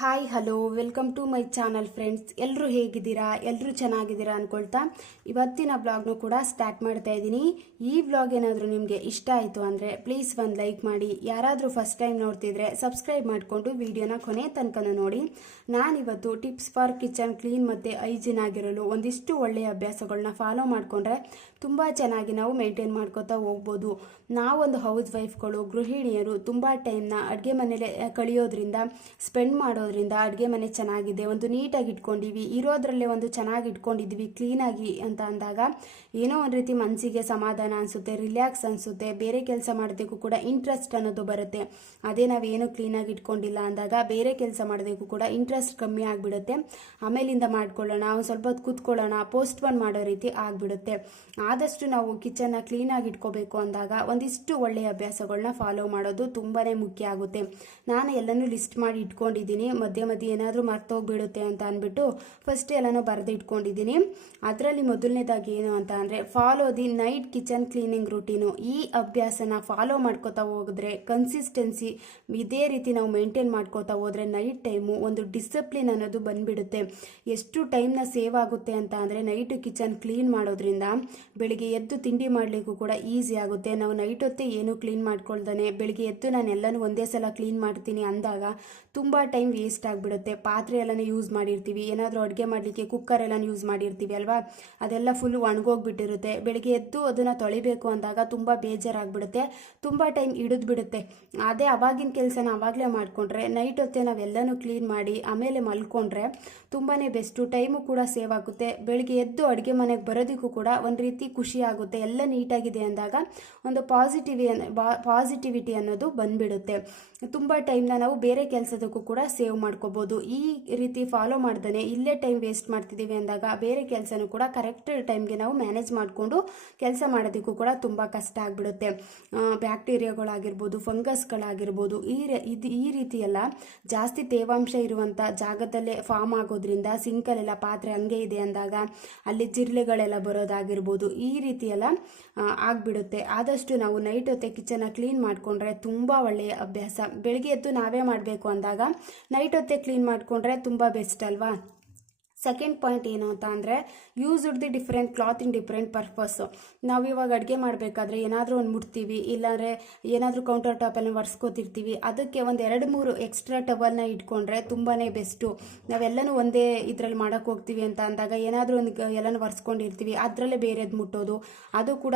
Hi hello welcome to my channel friends. ಎಲ್ಲರೂ ಹೇಗಿದ್ದೀರಾ? ಎಲ್ಲರೂ ಚೆನ್ನಾಗಿದ್ದೀರಾ ಅಂದ್ಕೊಳ್ತಾ ಇವತ್ತಿನ ಬ್ಲಾಗ್ನು ಕೂಡ ಸ್ಟಾರ್ಟ್ ಮಾಡ್ತಾ ಇದ್ದೀನಿ. ಈ ಬ್ಲಾಗ್ ಏನಾದರೂ ನಿಮಗೆ ಇಷ್ಟ ಆಯಿತು ಅಂದರೆ ಪ್ಲೀಸ್ ಒಂದು ಲೈಕ್ ಮಾಡಿ. ಯಾರಾದರೂ ಫಸ್ಟ್ ಟೈಮ್ ನೋಡ್ತಿದ್ರೆ ಸಬ್ಸ್ಕ್ರೈಬ್ ಮಾಡಿಕೊಂಡು ವಿಡಿಯೋನ ಕೊನೆ ತನಕ ನೋಡಿ. ನಾನಿವತ್ತು ಟಿಪ್ಸ್ ಫಾರ್ ಕಿಚನ್ ಕ್ಲೀನ್ ಮತ್ತು ಹೈಜಿನ್ ಆಗಿರಲು ಒಂದಿಷ್ಟು ಒಳ್ಳೆಯ ಅಭ್ಯಾಸಗಳನ್ನ ಫಾಲೋ ಮಾಡಿಕೊಂಡ್ರೆ ತುಂಬ ಚೆನ್ನಾಗಿ ನಾವು ಮೇಂಟೈನ್ ಮಾಡ್ಕೋತಾ ಹೋಗ್ಬೋದು. ನಾವೊಂದು ಹೌಸ್ ವೈಫ್ಗಳು, ಗೃಹಿಣಿಯರು ತುಂಬ ಟೈಮ್ನ ಅಡುಗೆ ಮನೇಲೆ ಕಳಿಯೋದ್ರಿಂದ, ಸ್ಪೆಂಡ್ ಮಾಡೋದ್ರಿಂದ ಅಡುಗೆ ಮನೆ ಚೆನ್ನಾಗಿದೆ, ಒಂದು ನೀಟಾಗಿ ಇಟ್ಕೊಂಡಿವಿ, ಇರೋದ್ರಲ್ಲೇ ಒಂದು ಚೆನ್ನಾಗಿ ಇಟ್ಕೊಂಡಿದ್ವಿ ಕ್ಲೀನಾಗಿ ಅಂತ ಅಂದಾಗ ಏನೋ ಒಂದು ರೀತಿ ಮನಸ್ಸಿಗೆ ಸಮಾಧಾನ ಅನಿಸುತ್ತೆ, ರಿಲ್ಯಾಕ್ಸ್ ಅನಿಸುತ್ತೆ, ಬೇರೆ ಕೆಲಸ ಮಾಡೋದಕ್ಕೂ ಕೂಡ ಇಂಟ್ರೆಸ್ಟ್ ಅನ್ನೋದು ಬರುತ್ತೆ. ಅದೇ ನಾವೇನು ಕ್ಲೀನಾಗಿ ಇಟ್ಕೊಂಡಿಲ್ಲ ಅಂದಾಗ ಬೇರೆ ಕೆಲಸ ಮಾಡೋದಕ್ಕೂ ಕೂಡ ಇಂಟ್ರೆಸ್ಟ್ ಕಮ್ಮಿ ಆಗಿಬಿಡುತ್ತೆ. ಆಮೇಲಿಂದ ಮಾಡ್ಕೊಳ್ಳೋಣ, ಒಂದು ಸ್ವಲ್ಪ ಹೊತ್ತು ಕೂತ್ಕೊಳ್ಳೋಣ, ಪೋಸ್ಟ್ಪೋನ್ ಮಾಡೋ ರೀತಿ ಆಗಿಬಿಡುತ್ತೆ. ಆದಷ್ಟು ನಾವು ಕಿಚನ್ನ ಕ್ಲೀನಾಗಿ ಇಟ್ಕೋಬೇಕು ಅಂದಾಗ ಒಂದಿಷ್ಟು ಒಳ್ಳೆಯ ಅಭ್ಯಾಸಗಳನ್ನ ಫಾಲೋ ಮಾಡೋದು ತುಂಬಾ ಮುಖ್ಯ ಆಗುತ್ತೆ. ನಾನು ಎಲ್ಲನೂ ಲಿಸ್ಟ್ ಮಾಡಿ ಇಟ್ಕೊಂಡಿದ್ದೀನಿ. ಮಧ್ಯೆ ಏನಾದರೂ ಮರ್ತೋಗ್ಬಿಡುತ್ತೆ ಅಂತ ಅಂದ್ಬಿಟ್ಟು ಫಸ್ಟ್ ಎಲ್ಲನೂ ಬರೆದು ಇಟ್ಕೊಂಡಿದ್ದೀನಿ. ಅದರಲ್ಲಿ ಮೊದಲನೇದಾಗಿ ಏನು ಅಂತ ಅಂದರೆ follow the night kitchen cleaning routine. ಈ ಅಭ್ಯಾಸನ ಫಾಲೋ ಮಾಡ್ಕೋತಾ ಹೋಗಿದ್ರೆ, ಕನ್ಸಿಸ್ಟೆನ್ಸಿ ಇದೇ ರೀತಿ ನಾವು ಮೇಂಟೈನ್ ಮಾಡ್ಕೋತಾ ಹೋದರೆ ನೈಟ್ ಟೈಮು ಒಂದು ಡಿಸಿಪ್ಲಿನ್ ಅನ್ನೋದು ಬಂದ್ಬಿಡುತ್ತೆ. ಎಷ್ಟು ಟೈಮ್ನ ಸೇವ್ ಆಗುತ್ತೆ ಅಂತ ಅಂದರೆ ನೈಟ್ ಕಿಚನ್ ಕ್ಲೀನ್ ಮಾಡೋದ್ರಿಂದ ಬೆಳಿಗ್ಗೆ ಎದ್ದು ತಿಂಡಿ ಮಾಡಲಿಕ್ಕೂ ಕೂಡ ಈಸಿ ಆಗುತ್ತೆ. ನಾವು ನೈಟ್ ಹೊತ್ತೇ ಏನು ಕ್ಲೀನ್ ಮಾಡ್ಕೊಳ್ದಾನೆ ಬೆಳಿಗ್ಗೆ ಎದ್ದು ನಾನು ಎಲ್ಲನೂ ಒಂದೇ ಸಲ ಕ್ಲೀನ್ ಮಾಡ್ತೀನಿ ಅಂದಾಗ ತುಂಬ ಟೈಮ್ ವೇಸ್ಟ್ ಆಗಿಬಿಡುತ್ತೆ. ಪಾತ್ರೆ ಎಲ್ಲನೂ ಯೂಸ್ ಮಾಡಿರ್ತೀವಿ, ಏನಾದರೂ ಅಡುಗೆ ಮಾಡಲಿಕ್ಕೆ ಕುಕ್ಕರ್ ಎಲ್ಲ ಯೂಸ್ ಮಾಡಿರ್ತೀವಿ ಅಲ್ವಾ, ಅದೆಲ್ಲ ಫುಲ್ ಒಣಗೋಗ್ಬಿಟ್ಟಿರುತ್ತೆ. ಬೆಳಿಗ್ಗೆ ಎದ್ದು ಅದನ್ನು ತೊಳಿಬೇಕು ಅಂದಾಗ ತುಂಬ ಬೇಜಾರಾಗ್ಬಿಡುತ್ತೆ, ತುಂಬ ಟೈಮ್ ಹಿಡಿದ್ಬಿಡುತ್ತೆ. ಅದೇ ಅವಾಗಿನ ಕೆಲಸನ ಆವಾಗಲೇ ಮಾಡಿಕೊಂಡ್ರೆ ನೈಟ್ ಹೊತ್ತೇ ನಾವೆಲ್ಲನೂ ಕ್ಲೀನ್ ಮಾಡಿ ಆಮೇಲೆ ಮಲ್ಕೊಂಡ್ರೆ ತುಂಬಾ ಬೆಸ್ಟು. ಟೈಮು ಕೂಡ ಸೇವ್ ಆಗುತ್ತೆ. ಬೆಳಿಗ್ಗೆ ಎದ್ದು ಅಡುಗೆ ಮನೆಗೆ ಬರೋದಕ್ಕೂ ಕೂಡ ಒಂದು ರೀತಿ ಖುಷಿ ಆಗುತ್ತೆ. ಎಲ್ಲ ನೀಟಾಗಿದೆ ಅಂದಾಗ ಒಂದು ಪಾಸಿಟಿವಿಟಿ ಅನ್ನೋದು ಬಂದ್ಬಿಡುತ್ತೆ. ತುಂಬ ಟೈಮ್ನ ನಾವು ಬೇರೆ ಕೆಲಸದಕ್ಕೂ ಕೂಡ ಸೇವ್ ಮಾಡ್ಕೋಬೋದು. ಈ ರೀತಿ ಫಾಲೋ ಮಾಡ್ದೇ ಇಲ್ಲೇ ಟೈಮ್ ವೇಸ್ಟ್ ಮಾಡ್ತಿದ್ದೀವಿ ಅಂದಾಗ ಬೇರೆ ಕೆಲಸನೂ ಕೂಡ ಕರೆಕ್ಟ್ ಟೈಮ್ಗೆ ನಾವು ಮ್ಯಾನೇಜ್ ಮಾಡಿಕೊಂಡು ಕೆಲಸ ಮಾಡೋದಕ್ಕೂ ಕೂಡ ತುಂಬ ಕಷ್ಟ ಆಗಿಬಿಡುತ್ತೆ. ಬ್ಯಾಕ್ಟೀರಿಯಾಗಳಾಗಿರ್ಬೋದು, ಫಂಗಸ್ಗಳಾಗಿರ್ಬೋದು, ಈ ರೀತಿ ಎಲ್ಲ ಜಾಸ್ತಿ ತೇವಾಂಶ ಇರುವಂಥ ಜಾಗದಲ್ಲೇ ಫಾರ್ಮ್ ಆಗೋದ್ರಿಂದ ಸಿಂಕಲ್ಲೆಲ್ಲ ಪಾತ್ರೆ ಹಂಗೆ ಇದೆ ಅಂದಾಗ ಅಲ್ಲಿ ಜಿರ್ಲೆಗಳೆಲ್ಲ ಬರೋದಾಗಿರ್ಬೋದು, ಈ ರೀತಿ ಎಲ್ಲ ಆಗಿಬಿಡುತ್ತೆ. ಆದಷ್ಟು ನಾವು ನೈಟ್ ಹೊತ್ತೆ ಕಿಚನ್ನ ಕ್ಲೀನ್ ಮಾಡಿಕೊಂಡ್ರೆ ತುಂಬ ಒಳ್ಳೆಯ ಅಭ್ಯಾಸ. ಬೆಳಿಗ್ಗೆ ಎದ್ದು ನಾವೇ ಮಾಡಬೇಕು ಅಂದಾಗ ನೈಟ್ ಹೊತ್ತೆ ಕ್ಲೀನ್ ಮಾಡಿಕೊಂಡ್ರೆ ತುಂಬ ಬೆಸ್ಟ್ ಅಲ್ವಾ. ಸೆಕೆಂಡ್ ಪಾಯಿಂಟ್ ಏನು ಅಂತ ಅಂದರೆ use the different cloth in different purpose. ನಾವು ಇವಾಗ ಅಡುಗೆ ಮಾಡಬೇಕಾದ್ರೆ ಏನಾದರೂ ಒಂದು ಮುಟ್ತೀವಿ, ಇಲ್ಲಾಂದರೆ ಏನಾದರೂ ಕೌಂಟರ್ ಟಾಪಲ್ಲಿ ಒರೆಸ್ಕೋತಿರ್ತೀವಿ, ಅದಕ್ಕೆ ಒಂದು 2-3 ಎಕ್ಸ್ಟ್ರಾ ಟವಲ್ನ ಇಟ್ಕೊಂಡ್ರೆ ತುಂಬಾ ಬೆಸ್ಟು. ನಾವೆಲ್ಲನೂ ಒಂದೇ ಇದರಲ್ಲಿ ಮಾಡೋಕ್ಕೆ ಹೋಗ್ತೀವಿ ಅಂತ ಅಂದಾಗ ಏನಾದರೂ ಒಂದು ಎಲ್ಲನೂ ಒರೆಸ್ಕೊಂಡಿರ್ತೀವಿ, ಅದರಲ್ಲೇ ಬೇರೆದು ಮುಟ್ಟೋದು, ಅದು ಕೂಡ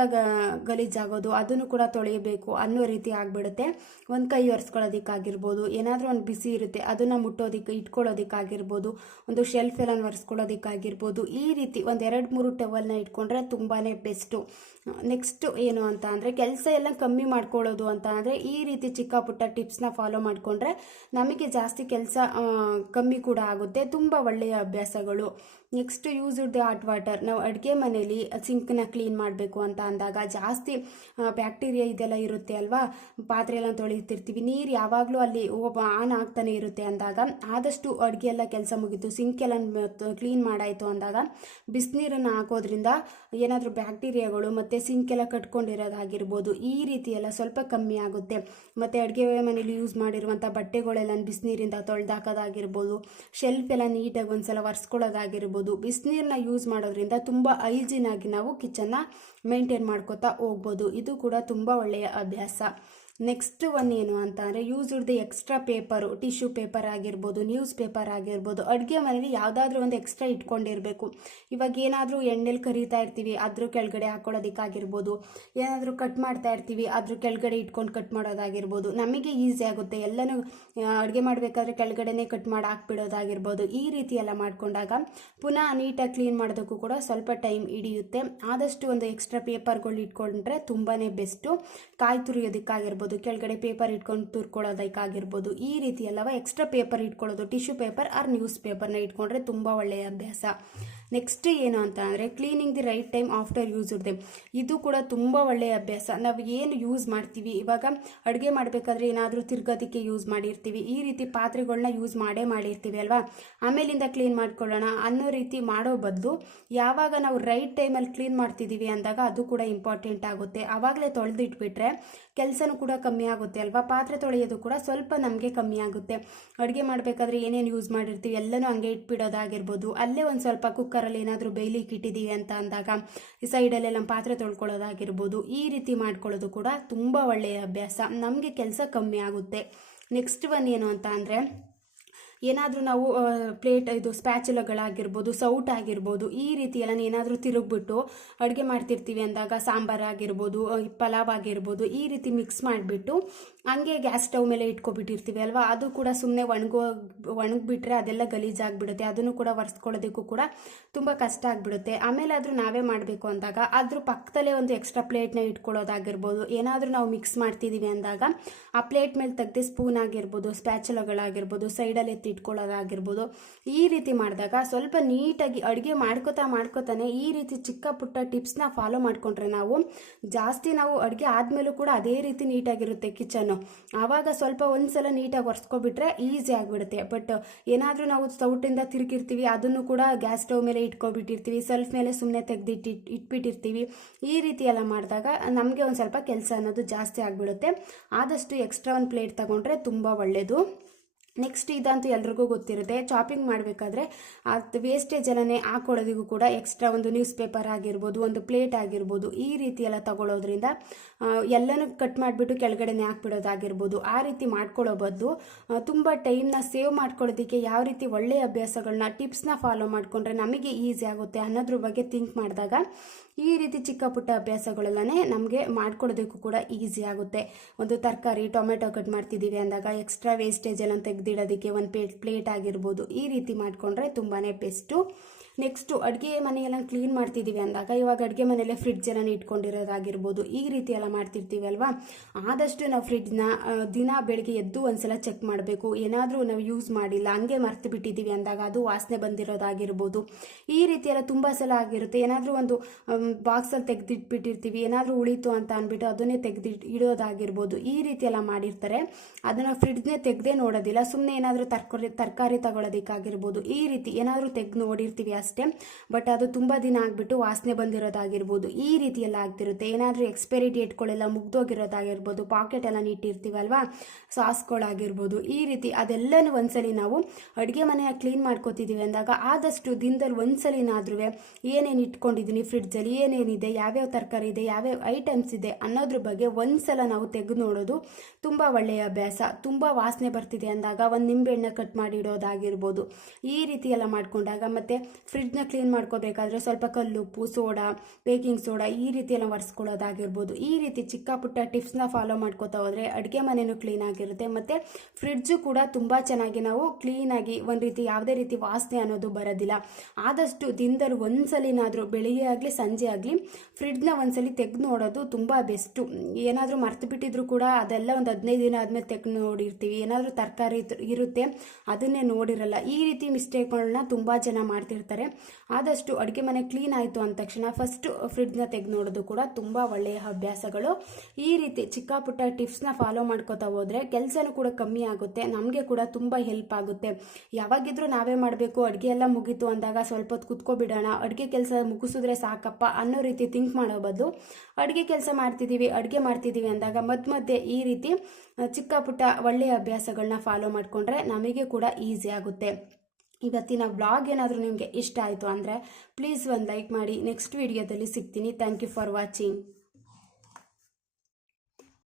ಗಲೀಜಾಗೋದು, ಅದನ್ನು ಕೂಡ ತೊಳೆಯಬೇಕು ಅನ್ನೋ ರೀತಿ ಆಗಿಬಿಡುತ್ತೆ. ಒಂದು ಕೈ ಒರೆಸ್ಕೊಳ್ಳೋದಕ್ಕಾಗಿರ್ಬೋದು, ಏನಾದರೂ ಒಂದು ಬಿಸಿ ಇರುತ್ತೆ ಅದನ್ನು ಮುಟ್ಟೋದಕ್ಕೆ ಇಟ್ಕೊಳ್ಳೋದಕ್ಕಾಗಿರ್ಬೋದು, ಒಂದು ಶೆಲ್ಫ್ ಎಲ್ಲ ಒರೆಸ್ಕೊಳ್ಳೋದಕ್ಕಾಗಿರ್ಬೋದು, ಈ ರೀತಿ ಒಂದು 2-3 ಟವಲ್ನ ಇಟ್ಕೊಂಡ್ರೆ ತುಂಬಾ ಬೆಸ್ಟು. ನೆಕ್ಸ್ಟ್ ಏನು ಅಂತ ಅಂದರೆ ಕೆಲಸ ಎಲ್ಲ ಕಮ್ಮಿ ಮಾಡ್ಕೊಳ್ಳೋದು ಅಂತ ಅಂದರೆ ಈ ರೀತಿ ಚಿಕ್ಕ ಪುಟ್ಟ ಟಿಪ್ಸ್ನ ಫಾಲೋ ಮಾಡಿಕೊಂಡ್ರೆ ನಮಗೆ ಜಾಸ್ತಿ ಕೆಲಸ ಕಮ್ಮಿ ಕೂಡ ಆಗುತ್ತೆ. ತುಂಬ ಒಳ್ಳೆಯ ಅಭ್ಯಾಸಗಳು. Next use the hot water. ನಾವು ಅಡುಗೆ ಮನೇಲಿ ಸಿಂಕ್ನ ಕ್ಲೀನ್ ಮಾಡಬೇಕು ಅಂತ ಅಂದಾಗ ಜಾಸ್ತಿ ಬ್ಯಾಕ್ಟೀರಿಯಾ ಇದೆಲ್ಲ ಇರುತ್ತೆ ಅಲ್ವಾ, ಪಾತ್ರೆ ಎಲ್ಲ ತೊಳಿತಿರ್ತೀವಿ, ನೀರು ಯಾವಾಗಲೂ ಅಲ್ಲಿ ಆನ್ ಆಗ್ತಾನೆ ಇರುತ್ತೆ ಅಂದಾಗ ಆದಷ್ಟು ಅಡುಗೆ ಎಲ್ಲ ಕೆಲಸ ಮುಗಿತು, ಸಿಂಕ್ ಎಲ್ಲ ಕ್ಲೀನ್ ಮಾಡಾಯಿತು ಅಂದಾಗ ಬಿಸಿನೀರನ್ನು ಹಾಕೋದ್ರಿಂದ ಏನಾದರೂ ಬ್ಯಾಕ್ಟೀರಿಯಾಗಳು ಮತ್ತು ಸಿಂಕ್ ಎಲ್ಲ ಕಟ್ಕೊಂಡಿರೋದಾಗಿರ್ಬೋದು, ಈ ರೀತಿ ಎಲ್ಲ ಸ್ವಲ್ಪ ಕಮ್ಮಿ ಆಗುತ್ತೆ. ಮತ್ತು ಅಡುಗೆ ಮನೇಲಿ ಯೂಸ್ ಮಾಡಿರುವಂಥ ಬಟ್ಟೆಗಳೆಲ್ಲ ಬಿಸಿನೀರಿಂದ ತೊಳೆದಾಕೋದಾಗಿರ್ಬೋದು, ಶೆಲ್ಫ್ ಎಲ್ಲ ನೀಟಾಗಿ ಒಂದ್ಸಲ ಒರೆಸ್ಕೊಳ್ಳೋದಾಗಿರ್ಬೋದು, ಬಿಸಿನೀರನ್ನ ಯೂಸ್ ಮಾಡೋದ್ರಿಂದ ತುಂಬ ಹೈಜಿನ್ ಆಗಿ ನಾವು ಕಿಚನ್ನ ಮೇಂಟೈನ್ ಮಾಡ್ಕೋತಾ ಹೋಗ್ಬೋದು. ಇದು ಕೂಡ ತುಂಬ ಒಳ್ಳೆಯ ಅಭ್ಯಾಸ. ನೆಕ್ಸ್ಟ್ ಒನ್ ಏನು ಅಂತ ಅಂದರೆ use the extra paper, tissue paper ಆಗಿರ್ಬೋದು, ನ್ಯೂಸ್ ಪೇಪರ್ ಆಗಿರ್ಬೋದು, ಅಡುಗೆ ಮನೇಲಿ ಯಾವುದಾದ್ರೂ ಒಂದು ಎಕ್ಸ್ಟ್ರಾ ಇಟ್ಕೊಂಡಿರಬೇಕು. ಇವಾಗ ಏನಾದರೂ ಎಣ್ಣೆಲಿ ಕರಿತಾ ಇರ್ತೀವಿ ಅದ್ರ ಕೆಳಗಡೆ ಹಾಕೊಳ್ಳೋದಕ್ಕಾಗಿರ್ಬೋದು, ಏನಾದರೂ ಕಟ್ ಮಾಡ್ತಾ ಇರ್ತೀವಿ ಅದ್ರ ಕೆಳಗಡೆ ಇಟ್ಕೊಂಡು ಕಟ್ ಮಾಡೋದಾಗಿರ್ಬೋದು, ನಮಗೆ ಈಸಿ ಆಗುತ್ತೆ. ಎಲ್ಲನೂ ಅಡುಗೆ ಮಾಡಬೇಕಾದ್ರೆ ಕೆಳಗಡೆನೇ ಕಟ್ ಮಾಡಿ ಹಾಕ್ಬಿಡೋದಾಗಿರ್ಬೋದು, ಈ ರೀತಿ ಎಲ್ಲ ಮಾಡಿಕೊಂಡಾಗ ಪುನಃ ನೀಟಾಗಿ ಕ್ಲೀನ್ ಮಾಡೋದಕ್ಕೂ ಕೂಡ ಸ್ವಲ್ಪ ಟೈಮ್ ಹಿಡಿಯುತ್ತೆ. ಆದಷ್ಟು ಒಂದು ಎಕ್ಸ್ಟ್ರಾ ಪೇಪರ್ಗಳು ಇಟ್ಕೊಂಡ್ರೆ ತುಂಬಾ ಬೆಸ್ಟು. ಕಾಯಿ ತುರಿಯೋದಕ್ಕಾಗಿರ್ಬೋದು, ಕೆಳಗಡೆ ಪೇಪರ್ ಇಟ್ಕೊಂಡು ತುರ್ಕೊಳ್ಳೋದಕ್ಕಾಗಿರ್ಬೋದು, ಈ ರೀತಿ ಎಲ್ಲವ ಎಕ್ಸ್ಟ್ರಾ ಪೇಪರ್ ಇಟ್ಕೊಳ್ಳೋದು, ಟಿಶ್ಯೂ ಪೇಪರ್ ಆರ್ ನ್ಯೂಸ್ ಪೇಪರ್ನ ಇಟ್ಕೊಂಡ್ರೆ ತುಂಬ ಒಳ್ಳೆಯ ಅಭ್ಯಾಸ. ನೆಕ್ಸ್ಟ್ ಏನು ಅಂತ ಅಂದರೆ cleaning the right time after use them. ಇದು ಕೂಡ ತುಂಬ ಒಳ್ಳೆಯ ಅಭ್ಯಾಸ. ನಾವು ಏನು ಯೂಸ್ ಮಾಡ್ತೀವಿ, ಇವಾಗ ಅಡುಗೆ ಮಾಡಬೇಕಾದ್ರೆ ಏನಾದರೂ ತಿರ್ಗೋದಕ್ಕೆ ಯೂಸ್ ಮಾಡಿರ್ತೀವಿ, ಈ ರೀತಿ ಪಾತ್ರೆಗಳನ್ನ ಯೂಸ್ ಮಾಡಿರ್ತೀವಿ ಅಲ್ವಾ, ಆಮೇಲಿಂದ ಕ್ಲೀನ್ ಮಾಡ್ಕೊಳ್ಳೋಣ ಅನ್ನೋ ರೀತಿ ಮಾಡೋ ಬದಲು ಯಾವಾಗ ನಾವು ರೈಟ್ ಟೈಮಲ್ಲಿ ಕ್ಲೀನ್ ಮಾಡ್ತಿದ್ದೀವಿ ಅಂದಾಗ ಅದು ಕೂಡ ಇಂಪಾರ್ಟೆಂಟ್ ಆಗುತ್ತೆ. ಆವಾಗಲೇ ತೊಳೆದಿಟ್ಬಿಟ್ರೆ ಕೆಲಸನೂ ಕೂಡ ಕಮ್ಮಿ ಆಗುತ್ತೆ ಅಲ್ವಾ, ಪಾತ್ರೆ ತೊಳೆಯೋದು ಕೂಡ ಸ್ವಲ್ಪ ನಮಗೆ ಕಮ್ಮಿ ಆಗುತ್ತೆ. ಅಡುಗೆ ಮಾಡಬೇಕಾದ್ರೆ ಏನೇನು ಯೂಸ್ ಮಾಡಿರ್ತೀವಿ ಎಲ್ಲನೂ ಹಂಗೆ ಇಟ್ಬಿಡೋದಾಗಿರ್ಬೋದು, ಅಲ್ಲೇ ಒಂದು ಸ್ವಲ್ಪ ಕುಕ್ಕರಲ್ಲಿ ಏನಾದರೂ ಬೇಯ್ಲಿಕ್ಕೆ ಇಟ್ಟಿದ್ದೀವಿ ಅಂತ ಅಂದಾಗ ಈ ಸೈಡಲ್ಲೆಲ್ಲ ಪಾತ್ರೆ ತೊಳ್ಕೊಳ್ಳೋದಾಗಿರ್ಬೋದು, ಈ ರೀತಿ ಮಾಡ್ಕೊಳ್ಳೋದು ಕೂಡ ತುಂಬ ಒಳ್ಳೆಯ ಅಭ್ಯಾಸ. ನಮಗೆ ಕೆಲಸ ಕಮ್ಮಿ ಆಗುತ್ತೆ. ನೆಕ್ಸ್ಟ್ ಒನ್ ಏನು ಅಂತ ಅಂದರೆ ಏನಾದರೂ ನಾವು ಪ್ಲೇಟ್ ಇದು ಸ್ಪ್ಯಾಚುಲಗಳಾಗಿರ್ಬೋದು, ಸೌಟ್ ಆಗಿರ್ಬೋದು, ಈ ರೀತಿ ಎಲ್ಲ ಏನಾದರೂ ತಿರುಗಿಬಿಟ್ಟು ಅಡುಗೆ ಮಾಡ್ತಿರ್ತೀವಿ ಅಂದಾಗ ಸಾಂಬಾರು ಆಗಿರ್ಬೋದು, ಪಲಾವ್ ಆಗಿರ್ಬೋದು, ಈ ರೀತಿ ಮಿಕ್ಸ್ ಮಾಡಿಬಿಟ್ಟು ಹಂಗೆ ಗ್ಯಾಸ್ ಸ್ಟವ್ ಮೇಲೆ ಇಟ್ಕೊಬಿಟ್ಟಿರ್ತೀವಿ ಅಲ್ವಾ, ಅದು ಕೂಡ ಸುಮ್ಮನೆ ಒಣಗಿಬಿಟ್ರೆ ಅದೆಲ್ಲ ಗಲೀಜಾಗಿಬಿಡುತ್ತೆ. ಅದನ್ನು ಕೂಡ ಒರೆಸ್ಕೊಳ್ಳೋದಕ್ಕೂ ಕೂಡ ತುಂಬ ಕಷ್ಟ ಆಗಿಬಿಡುತ್ತೆ. ಆಮೇಲೆ ಆದರೂ ನಾವೇ ಮಾಡಬೇಕು ಅಂದಾಗ ಅದ್ರ ಪಕ್ಕದಲ್ಲೇ ಒಂದು ಎಕ್ಸ್ಟ್ರಾ ಪ್ಲೇಟ್ನ ಇಟ್ಕೊಳ್ಳೋದಾಗಿರ್ಬೋದು, ಏನಾದರೂ ನಾವು ಮಿಕ್ಸ್ ಮಾಡ್ತಿದ್ದೀವಿ ಅಂದಾಗ ಆ ಪ್ಲೇಟ್ ಮೇಲೆ ತೆಗೆದು ಸ್ಪೂನ್ ಆಗಿರ್ಬೋದು, ಸ್ಪ್ಯಾಚುಲಗಳಾಗಿರ್ಬೋದು ಸೈಡಲ್ಲಿ ಇಟ್ಕೊಳ್ಳೋದಾಗಿರ್ಬೋದು, ಈ ರೀತಿ ಮಾಡಿದಾಗ ಸ್ವಲ್ಪ ನೀಟಾಗಿ ಅಡುಗೆ ಮಾಡ್ಕೋತಾನೆ ಈ ರೀತಿ ಚಿಕ್ಕ ಪುಟ್ಟ ಟಿಪ್ಸ್ನ ಫಾಲೋ ಮಾಡಿಕೊಂಡ್ರೆ ನಾವು ಅಡುಗೆ ಆದಮೇಲೂ ಕೂಡ ಅದೇ ರೀತಿ ನೀಟಾಗಿರುತ್ತೆ ಕಿಚನ್ನು. ಆವಾಗ ಸ್ವಲ್ಪ ಒಂದ್ಸಲ ನೀಟಾಗಿ ಒರೆಸ್ಕೊಬಿಟ್ರೆ ಈಸಿ ಆಗಿಬಿಡುತ್ತೆ. ಬಟ್ ಏನಾದರೂ ನಾವು ಸೌಟಿಂದ ತಿರುಗಿರ್ತೀವಿ, ಅದನ್ನು ಕೂಡ ಗ್ಯಾಸ್ ಸ್ಟವ್ ಮೇಲೆ ಇಟ್ಕೊಬಿಟ್ಟಿರ್ತೀವಿ, ಸೆಲ್ಫ್ ಮೇಲೆ ಸುಮ್ಮನೆ ಇಟ್ಬಿಟ್ಟಿರ್ತೀವಿ. ಈ ರೀತಿ ಎಲ್ಲ ಮಾಡಿದಾಗ ನಮಗೆ ಒಂದು ಸ್ವಲ್ಪ ಕೆಲಸ ಅನ್ನೋದು ಜಾಸ್ತಿ ಆಗಿಬಿಡುತ್ತೆ. ಆದಷ್ಟು ಎಕ್ಸ್ಟ್ರಾ ಒಂದು ಪ್ಲೇಟ್ ತಗೊಂಡ್ರೆ ತುಂಬ ಒಳ್ಳೆಯದು. ನೆಕ್ಸ್ಟ್ ಇದಂತೂ ಎಲ್ರಿಗೂ ಗೊತ್ತಿರುತ್ತೆ, ಚಾಪಿಂಗ್ ಮಾಡಬೇಕಾದ್ರೆ ಅದು ವೇಸ್ಟೇಜ್ ಎಲ್ಲನೇ ಹಾಕೊಳ್ಳೋದಿಗೂ ಕೂಡ ಎಕ್ಸ್ಟ್ರಾ ಒಂದು ನ್ಯೂಸ್ ಪೇಪರ್ ಆಗಿರ್ಬೋದು, ಒಂದು ಪ್ಲೇಟ್ ಆಗಿರ್ಬೋದು, ಈ ರೀತಿ ಎಲ್ಲ ತಗೊಳ್ಳೋದ್ರಿಂದ ಎಲ್ಲನೂ ಕಟ್ ಮಾಡಿಬಿಟ್ಟು ಕೆಳಗಡೆನೇ ಹಾಕ್ಬಿಡೋದಾಗಿರ್ಬೋದು, ಆ ರೀತಿ ಮಾಡ್ಕೊಳ್ಳೋ ಬದಲು ತುಂಬ ಟೈಮ್ನ ಸೇವ್ ಮಾಡ್ಕೊಳ್ಳೋದಕ್ಕೆ ಯಾವ ರೀತಿ ಒಳ್ಳೆಯ ಅಭ್ಯಾಸಗಳನ್ನ ಟಿಪ್ಸ್ನ ಫಾಲೋ ಮಾಡಿಕೊಂಡ್ರೆ ನಮಗೆ ಈಸಿ ಆಗುತ್ತೆ ಅನ್ನೋದ್ರ ಬಗ್ಗೆ ಥಿಂಕ್ ಮಾಡಿದಾಗ ಈ ರೀತಿ ಚಿಕ್ಕ ಪುಟ್ಟ ಅಭ್ಯಾಸಗಳೆಲ್ಲನೇ ನಮಗೆ ಮಾಡ್ಕೊಳ್ಳೋದಕ್ಕೂ ಕೂಡ ಈಸಿ ಆಗುತ್ತೆ. ಒಂದು ತರಕಾರಿ ಟೊಮೆಟೊ ಕಟ್ ಮಾಡ್ತಿದ್ದೀವಿ ಅಂದಾಗ ಎಕ್ಸ್ಟ್ರಾ ವೇಸ್ಟೇಜ್ ಎಲ್ಲ ತೆಗೆದಿಡೋದಕ್ಕೆ ಒಂದು ಪ್ಲೇಟ್ ಆಗಿರ್ಬೋದು, ಈ ರೀತಿ ಮಾಡಿಕೊಂಡ್ರೆ ತುಂಬಾ ಬೆಸ್ಟು. ನೆಕ್ಸ್ಟು ಅಡುಗೆ ಮನೆಯೆಲ್ಲ ಕ್ಲೀನ್ ಮಾಡ್ತಿದ್ದೀವಿ ಅಂದಾಗ ಇವಾಗ ಅಡುಗೆ ಮನೆಯಲ್ಲೇ ಫ್ರಿಡ್ಜೆಲ್ಲ ಇಟ್ಕೊಂಡಿರೋದಾಗಿರ್ಬೋದು, ಈ ರೀತಿ ಎಲ್ಲ ಮಾಡ್ತಿರ್ತೀವಿ ಅಲ್ವಾ, ಆದಷ್ಟು ನಾವು ಫ್ರಿಡ್ಜ್ನ ದಿನ ಬೆಳಗ್ಗೆ ಎದ್ದು ಒಂದ್ಸಲ ಚೆಕ್ ಮಾಡಬೇಕು. ಏನಾದರೂ ನಾವು ಯೂಸ್ ಮಾಡಿಲ್ಲ ಹಂಗೆ ಮರ್ತು ಬಿಟ್ಟಿದ್ದೀವಿ ಅಂದಾಗ ಅದು ವಾಸನೆ ಬಂದಿರೋದಾಗಿರ್ಬೋದು, ಈ ರೀತಿ ಎಲ್ಲ ತುಂಬ ಸಲ ಆಗಿರುತ್ತೆ. ಏನಾದರೂ ಒಂದು ಬಾಕ್ಸಲ್ಲಿ ತೆಗೆದಿಟ್ಬಿಟ್ಟಿರ್ತೀವಿ, ಏನಾದರೂ ಉಳಿತು ಅಂತ ಅಂದ್ಬಿಟ್ಟು ಅದನ್ನೇ ಇಡೋದಾಗಿರ್ಬೋದು, ಈ ರೀತಿ ಎಲ್ಲ ಮಾಡಿರ್ತಾರೆ. ಅದನ್ನು ಫ್ರಿಡ್ಜ್ನೇ ತೆಗೆದೇ ನೋಡೋದಿಲ್ಲ, ಸುಮ್ಮನೆ ಏನಾದರೂ ತರಕಾರಿ ತಗೊಳ್ಳೋದಕ್ಕಾಗಿರ್ಬೋದು, ಈ ರೀತಿ ಏನಾದರೂ ತೆಗೆದು ನೋಡಿರ್ತೀವಿ ಅಷ್ಟೇ, ಬಟ್ ಅದು ತುಂಬ ದಿನ ಆಗಿಬಿಟ್ಟು ವಾಸನೆ ಬಂದಿರೋದಾಗಿರ್ಬೋದು, ಈ ರೀತಿ ಎಲ್ಲ ಆಗ್ತಿರುತ್ತೆ. ಏನಾದರೂ ಎಕ್ಸ್ಪೈರಿ ಡೇಟ್ಗಳೆಲ್ಲ ಮುಗ್ದೋಗಿರೋದಾಗಿರ್ಬೋದು, ಪಾಕೆಟ್ ಎಲ್ಲ ಇಟ್ಟಿರ್ತೀವಲ್ವಾ, ಸಾಸ್ಗಳಾಗಿರ್ಬೋದು, ಈ ರೀತಿ ಅದೆಲ್ಲನೂ ಒಂದ್ಸಲಿ ನಾವು ಅಡುಗೆ ಮನೆಯ ಕ್ಲೀನ್ ಮಾಡ್ಕೋತಿದ್ದೀವಿ ಅಂದಾಗ ಆದಷ್ಟು ದಿನದಲ್ಲಿ ಒಂದ್ಸಲಿನಾದ್ರೂ ಏನೇನು ಇಟ್ಕೊಂಡಿದ್ದೀನಿ ಫ್ರಿಡ್ಜಲ್ಲಿ, ಏನೇನಿದೆ, ಯಾವ್ಯಾವ ತರಕಾರಿ ಇದೆ, ಯಾವ್ಯಾವ ಐಟಮ್ಸ್ ಇದೆ ಅನ್ನೋದ್ರ ಬಗ್ಗೆ ಒಂದ್ಸಲ ನಾವು ತೆಗೆದು ನೋಡೋದು ತುಂಬ ಒಳ್ಳೆಯ ಅಭ್ಯಾಸ. ತುಂಬ ವಾಸನೆ ಬರ್ತಿದೆ ಅಂದಾಗ ಒಂದು ನಿಂಬೆಹಣ್ಣು ಕಟ್ ಮಾಡಿ ಇಡೋದಾಗಿರ್ಬೋದು, ಈ ರೀತಿ ಎಲ್ಲ ಮಾಡ್ಕೊಂಡಾಗ ಮತ್ತು ಫ್ರಿಡ್ಜ್ನ ಕ್ಲೀನ್ ಮಾಡ್ಕೋಬೇಕಾದ್ರೆ ಸ್ವಲ್ಪ ಕಲ್ಲುಪ್ಪು, ಸೋಡಾ, ಬೇಕಿಂಗ್ ಸೋಡಾ, ಈ ರೀತಿ ಎಲ್ಲ ಒರೆಸ್ಕೊಳ್ಳೋದಾಗಿರ್ಬೋದು, ಈ ರೀತಿ ಚಿಕ್ಕ ಪುಟ್ಟ ಟಿಪ್ಸ್ನ ಫಾಲೋ ಮಾಡ್ಕೋತಾ ಹೋದರೆ ಅಡುಗೆ ಮನೆಯೂ ಕ್ಲೀನ್ ಆಗಿರುತ್ತೆ ಮತ್ತು ಫ್ರಿಡ್ಜು ಕೂಡ ತುಂಬ ಚೆನ್ನಾಗಿ ನಾವು ಕ್ಲೀನಾಗಿ ಒಂದು ರೀತಿ ಯಾವುದೇ ರೀತಿ ವಾಸನೆ ಅನ್ನೋದು ಬರೋದಿಲ್ಲ. ಆದಷ್ಟು ದಿನದಲ್ಲಿ ಒಂದ್ಸಲಿನಾದರೂ ಬೆಳಿಗ್ಗೆ ಆಗಲಿ ಸಂಜೆ ಆಗಲಿ ಫ್ರಿಡ್ಜ್ನ ಒಂದ್ಸಲಿ ತೆಗೆದು ನೋಡೋದು ತುಂಬ ಬೆಸ್ಟು. ಏನಾದರೂ ಮರ್ತು ಬಿಟ್ಟಿದ್ರು ಕೂಡ ಅದೆಲ್ಲ ಒಂದು 15 ದಿನ ಆದಮೇಲೆ ತೆಗೆದು ನೋಡಿರ್ತೀವಿ, ಏನಾದರೂ ತರಕಾರಿ ಇರುತ್ತೆ ಅದನ್ನೇ ನೋಡಿರಲ್ಲ, ಈ ರೀತಿ ಮಿಸ್ಟೇಕ್ಗಳನ್ನ ತುಂಬ ಜನ ಮಾಡ್ತಿರ್ತಾರೆ. ಆದಷ್ಟು ಅಡುಗೆ ಮನೆ ಕ್ಲೀನ್ ಆಯಿತು ಅಂದ ತಕ್ಷಣ ಫಸ್ಟ್ ಫ್ರಿಡ್ಜ್ನ ತೆಗೆದು ನೋಡೋದು ಕೂಡ ತುಂಬ ಒಳ್ಳೆಯ ಅಭ್ಯಾಸಗಳು. ಈ ರೀತಿ ಚಿಕ್ಕ ಪುಟ್ಟ ಟಿಪ್ಸ್ನ ಫಾಲೋ ಮಾಡ್ಕೋತಾ ಹೋದರೆ ಕೆಲಸನೂ ಕೂಡ ಕಮ್ಮಿ ಆಗುತ್ತೆ, ನಮಗೆ ಕೂಡ ತುಂಬ ಹೆಲ್ಪ್ ಆಗುತ್ತೆ. ಯಾವಾಗಿದ್ರೂ ನಾವೇ ಮಾಡಬೇಕು, ಅಡುಗೆ ಎಲ್ಲ ಮುಗೀತು ಅಂದಾಗ ಸ್ವಲ್ಪ ಹೊತ್ತು ಕುತ್ಕೊಬಿಡೋಣ, ಅಡುಗೆ ಕೆಲಸ ಮುಗಿಸಿದ್ರೆ ಸಾಕಪ್ಪ ಅನ್ನೋ ರೀತಿ ಥಿಂಕ್ ಮಾಡೋ ಬದಲು ಅಡುಗೆ ಕೆಲಸ ಅಡುಗೆ ಮಾಡ್ತಿದ್ದೀವಿ ಅಂದಾಗ ಮಧ್ಯೆ ಈ ರೀತಿ ಚಿಕ್ಕ ಪುಟ್ಟ ಒಳ್ಳೆಯ ಅಭ್ಯಾಸಗಳನ್ನ ಫಾಲೋ ಮಾಡಿಕೊಂಡ್ರೆ ನಮಗೆ ಕೂಡ ಈಸಿ ಆಗುತ್ತೆ. ಇವತ್ತಿನ ವ್ಲಾಗ್ ಏನಾದರೂ ನಿಮಗೆ ಇಷ್ಟ ಆಯಿತು ಅಂದರೆ ಪ್ಲೀಸ್ ಒಂದು ಲೈಕ್ ಮಾಡಿ. ನೆಕ್ಸ್ಟ್ ವಿಡಿಯೋದಲ್ಲಿ ಸಿಗ್ತೀನಿ. Thank you for watching.